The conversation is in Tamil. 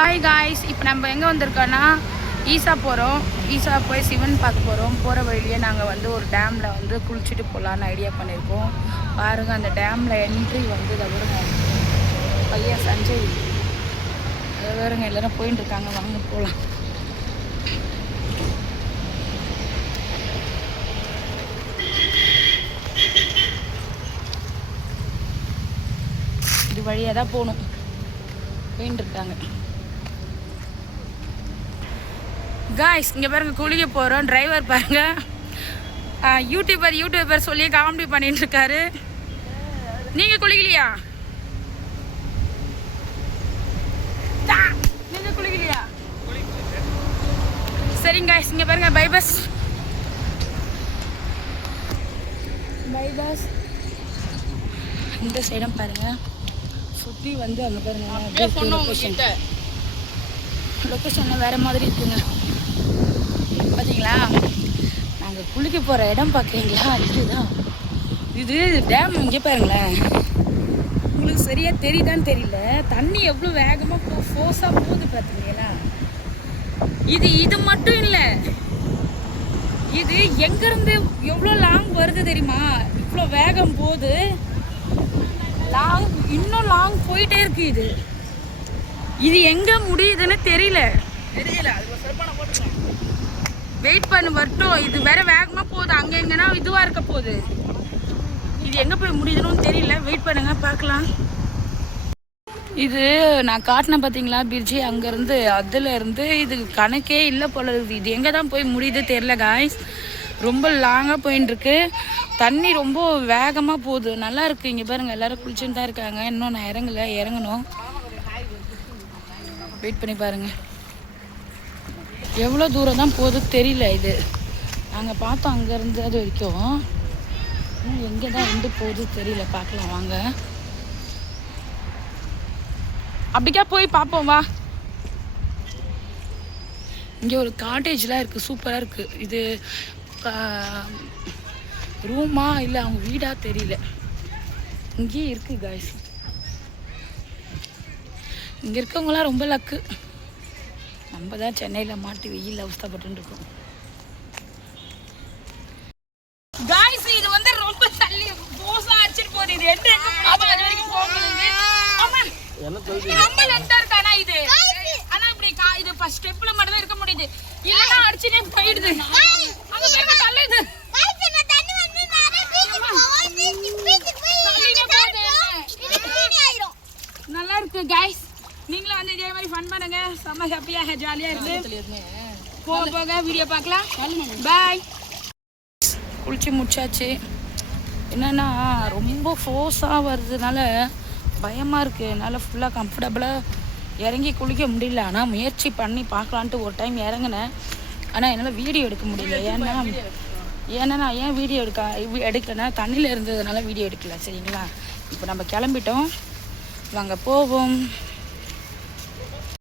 ஹாய் காய்ஸ், இப்போ நம்ம எங்கே வந்திருக்கோன்னா ஈசா போகிறோம். ஈசா போய் சிவன் பார்க்க போகிறோம். போகிற வழியிலே நாங்கள் ஒரு டேமில் குளிச்சுட்டு போகலான்னு ஐடியா பண்ணியிருக்கோம். பாருங்கள், அந்த டேமில் என்ட்ரி இதை வருங்க பையன் சஞ்சய் அதை வேறுங்க எல்லோரும் போயின்னு இருக்காங்க. வாங்க போகலாம். இது வழியாக தான் போகணும். போயின்னு இருக்காங்க. காய்ஸ், இங்கே பாருங்க, குளிக்க போகிறோம். டிரைவர் பாருங்க, யூடியூபர் சொல்லி காமெடி பண்ணிட்டு இருக்காரு. நீங்கள் குளிக்கலையா? நீங்கள் குளிக்கலையா? சரிங்க காய்ஸ், இங்கே பாருங்க, பை பஸ் இந்த சைடம் பாருங்க. சுற்றி அங்கே பாருங்க, லொக்கேஷன் வேறு மாதிரி இருக்குங்க. பார்த்தீங்களா, நாங்கள் குளிக்க போகிற இடம் பார்க்குறீங்களா? இதுதான், இது டேம். இங்கே பாருங்களேன், உங்களுக்கு சரியாக தெரியுதான்னு தெரியல. தண்ணி எவ்வளோ வேகமாக ஃபோர்ஸாக போகுது பார்த்தீங்களா? இது மட்டும் இல்லை, இது எங்கேருந்து எவ்வளோ லாங் வருது தெரியுமா? இவ்வளோ வேகம் போகுது, இன்னும் லாங் போயிட்டே இருக்கு. இது எங்கே முடியுதுன்னு தெரியல. வெயிட் பண்ணு வரட்டும். இது வேற வேகமாக போகுது. அங்கே எங்கன்னா இதுவாக இருக்க போகுது. இது எங்கே போய் முடியுதுன்னு தெரியல. வெயிட் பண்ணுங்க, பார்க்கலாம். இது நான் காட்டினேன் பார்த்தீங்களா பிரிட்ஜி, அங்கேருந்து அதுலேருந்து இது கணக்கே இல்லை போல இருக்குது. இது எங்கே தான் போய் முடியுது தெரியல காய்ஸ். ரொம்ப லாங்காக போயின்னு இருக்கு. தண்ணி ரொம்ப வேகமாக போகுது. நல்லா இருக்குது. இங்கே பாருங்கள், எல்லோரும் குளிச்சுன்னு தான் இருக்காங்க. இன்னும் நான் இறங்கணும். வெயிட் பண்ணி பாருங்கள், எவ்வளோ தூரம் தான் போகுது தெரியல. இது நாங்கள் பார்த்தோம் அங்கேருந்து அது வரைக்கும். எங்கே தான் போகுது தெரியல. பார்க்கலாம் வாங்க. அப்படிக்கா போய் பார்ப்போம் வா. இங்கே ஒரு காட்டேஜ்லாம் இருக்குது, சூப்பராக இருக்குது. இது ரூமா இல்லை அவங்க வீடா தெரியல. இங்கேயே இருக்குது காய்ஸ். இங்கே இருக்கவங்களாம் ரொம்ப லக்கு. நம்ம தான் சென்னையில் மாட்டி வெயில் அவஸ்தப்பட்டு இருக்கோம். காய்ஸ், இது ரொம்ப தள்ளி போசா அடிச்சிட்டு போகுது. இது எட்டு அது வரைக்கும் போகுது. ரொம்ப லென்த்தா இருக்கு. ஆனா இது இப்படி இது ஃபர்ஸ்ட் ஸ்டெப்ல மட்டும் தான் இருக்க முடியுது. இல்லைன்னா அடிச்சுட்டே போயிடுது. அங்க போய் தள்ளுது. நல்லா இருக்கு காய்ஸ். நீங்களும் இதே மாதிரி ஃபன் பண்ணுங்க. செம்ம ஹாப்பியாக ஜாலியாக இருக்கு. போக வீடியோ பார்க்கலாம். பாய். குளிச்சு முடிச்சாச்சு. என்னன்னா ரொம்ப ஃபோர்ஸாக வருதுனால பயமாக இருக்குது. என்னால் ஃபுல்லாக கம்ஃபர்டபுளாக இறங்கி குளிக்க முடியல. ஆனால் முயற்சி பண்ணி பார்க்கலான்ட்டு ஒரு டைம் இறங்கினேன். ஆனால் என்னால் வீடியோ எடுக்க முடியல. ஏன்னா நான் ஏன் வீடியோ எடுக்கலைன்னா தண்ணியில் இருந்ததுனால வீடியோ எடுக்கல. சரிங்களா, இப்போ நம்ம கிளம்பிட்டோம். வாங்க போவோம்.